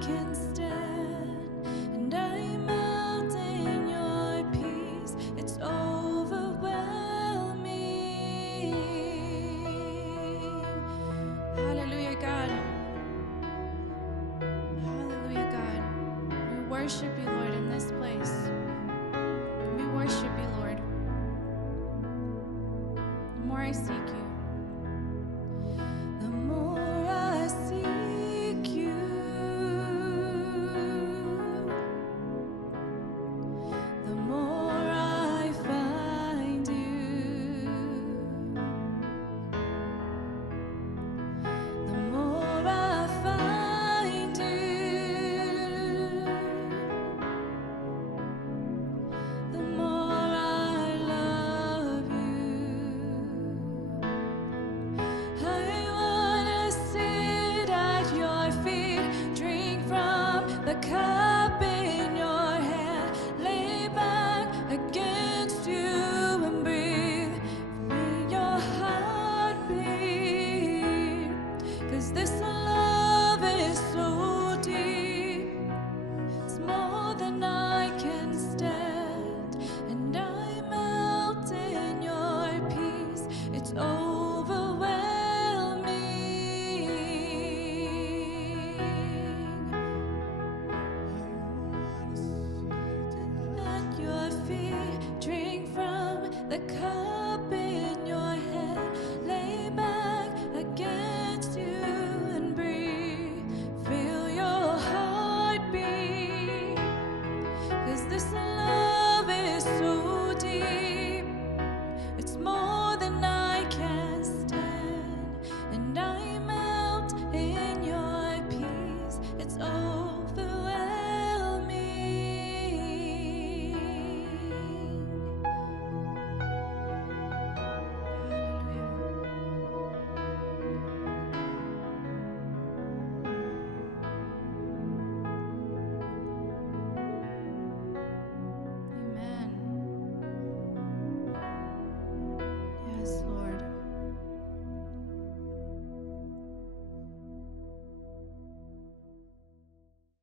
can stand, and I melt in your peace. It's overwhelming. Hallelujah, God. Hallelujah, God. We worship you, Lord, in this place. We worship you, Lord. The more I seek you, the more I seek you, the more I find you, the more I find you, the more I love you. I wanna sit at your feet, drink from the cup